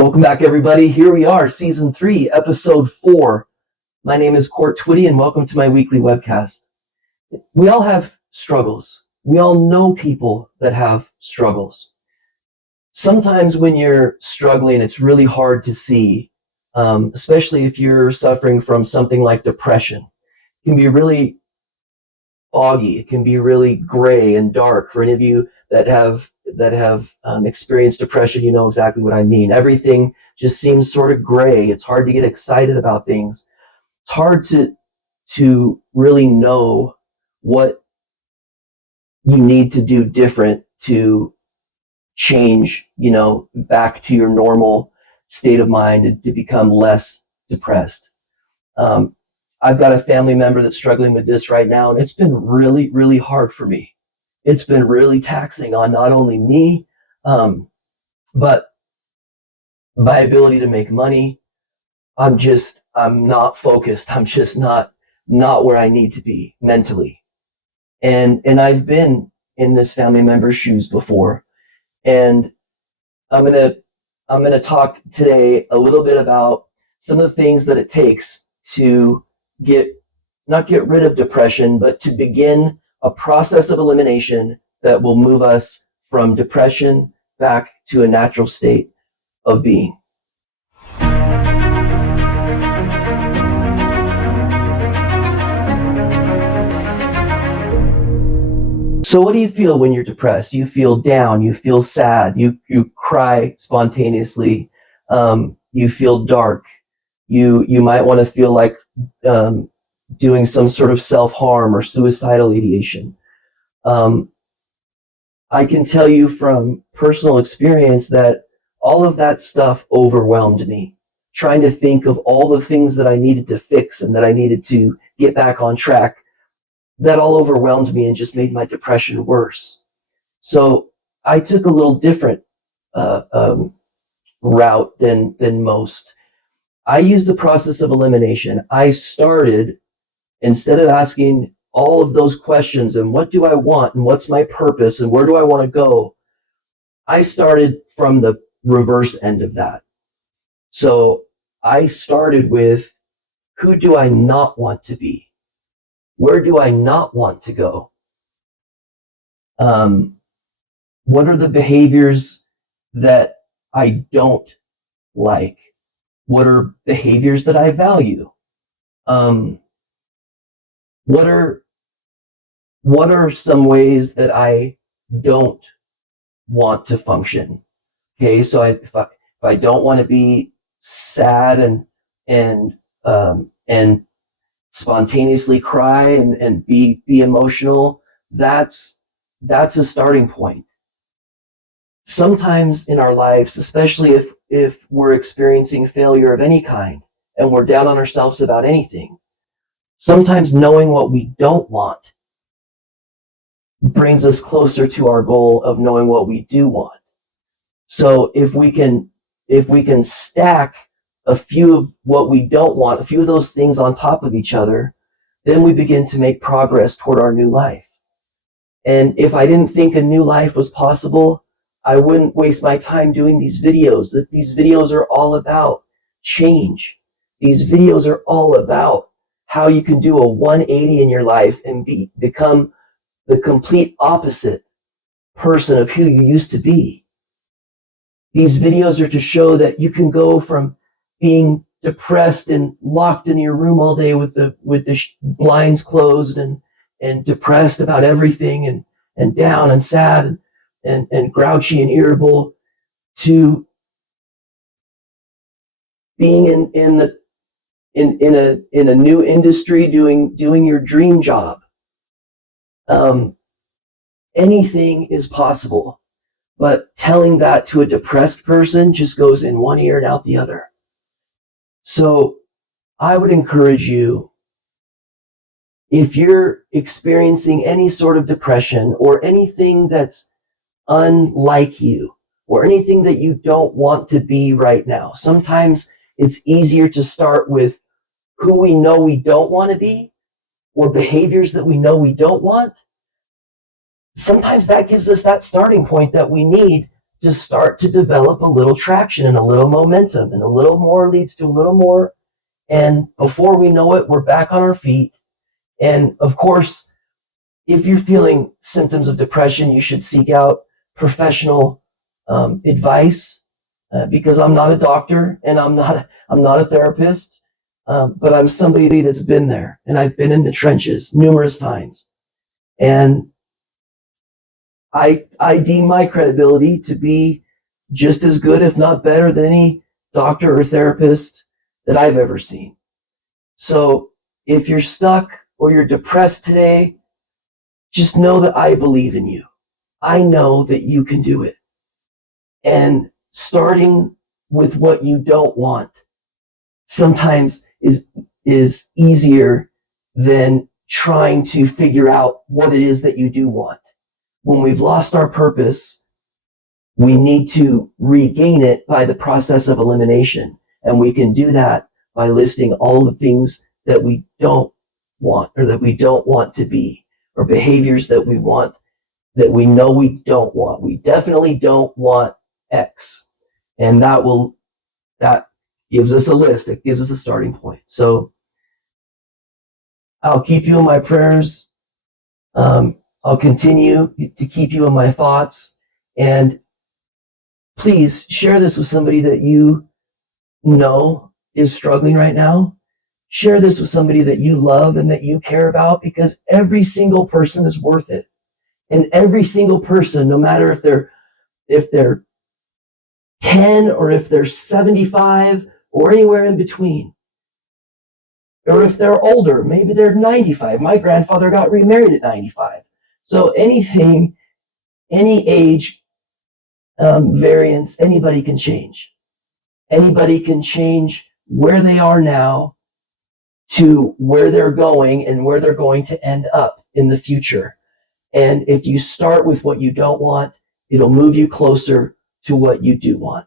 Welcome back, everybody. Here we are, Season 3, Episode 4. My name is Court Twitty, and welcome to my weekly webcast. We all have struggles. We all know people that have struggles. Sometimes when you're struggling, it's really hard to see, especially if you're suffering from something like depression. It can be really foggy. It can be really gray and dark. For any of you that have experienced depression, you know exactly what I mean. Everything just seems sort of gray. It's hard to get excited about things. It's hard to really know what you need to do different to change, back to your normal state of mind and to become less depressed. I've got a family member that's struggling with this right now, and it's been really, really hard for me. It's been really taxing on not only me, but my ability to make money. I'm not focused. I'm just not where I need to be mentally. And I've been in this family member's shoes before. And I'm gonna talk today a little bit about some of the things that it takes to not get rid of depression, but to begin a process of elimination that will move us from depression back to a natural state of being. So what do you feel when you're depressed? You feel down, you feel sad, you cry spontaneously, you feel dark, you might want to feel like doing some sort of self-harm or suicidal ideation. I can tell you from personal experience that all of that stuff overwhelmed me. Trying to think of all the things that I needed to fix and that I needed to get back on track, that all overwhelmed me and just made my depression worse. So I took a little different route than most. I used the process of elimination. I started, instead of asking all of those questions and what do I want and what's my purpose and where do I want to go, I started from the reverse end of that. So I started with, who do I not want to be? Where do I not want to go? What are the behaviors that I don't like? What are behaviors that I value? What are some ways that I don't want to function? Okay, so if I don't want to be sad and spontaneously cry and be emotional, that's a starting point. Sometimes in our lives, especially if we're experiencing failure of any kind and we're down on ourselves about anything, sometimes knowing what we don't want brings us closer to our goal of knowing what we do want. So if we can stack a few of what we don't want, a few of those things on top of each other, then we begin to make progress toward our new life. And if I didn't think a new life was possible, I wouldn't waste my time doing these videos. These videos are all about change. These videos are all about how you can do a 180 in your life and become the complete opposite person of who you used to be. These videos are to show that you can go from being depressed and locked in your room all day with the blinds closed and depressed about everything and down and sad and grouchy and irritable, to being in a new industry doing your dream job. Anything is possible, but telling that to a depressed person just goes in one ear and out the other. So I would encourage you, if you're experiencing any sort of depression or anything that's unlike you or anything that you don't want to be right now, sometimes it's easier to start with who we know we don't want to be or behaviors that we know we don't want. Sometimes that gives us that starting point that we need just start to develop a little traction and a little momentum, and a little more leads to a little more. And before we know it, we're back on our feet. And of course, if you're feeling symptoms of depression, you should seek out professional advice, because I'm not a doctor and I'm not a therapist, but I'm somebody that's been there, and I've been in the trenches numerous times. And I deem my credibility to be just as good, if not better, than any doctor or therapist that I've ever seen. So if you're stuck or you're depressed today, just know that I believe in you. I know that you can do it. And starting with what you don't want sometimes is easier than trying to figure out what it is that you do want. When we've lost our purpose, we need to regain it by the process of elimination. And we can do that by listing all the things that we don't want, or that we don't want to be, or behaviors that we want, that we know we don't want. We definitely don't want X. And that gives us a list. It gives us a starting point. So I'll keep you in my prayers. I'll continue to keep you in my thoughts. And please share this with somebody that you know is struggling right now. Share this with somebody that you love and that you care about, because every single person is worth it. And every single person, no matter if they're 10 or if they're 75 or anywhere in between, or if they're older, maybe they're 95. My grandfather got remarried at 95. So anything, any age variance, anybody can change. Anybody can change where they are now to where they're going and where they're going to end up in the future. And if you start with what you don't want, it'll move you closer to what you do want.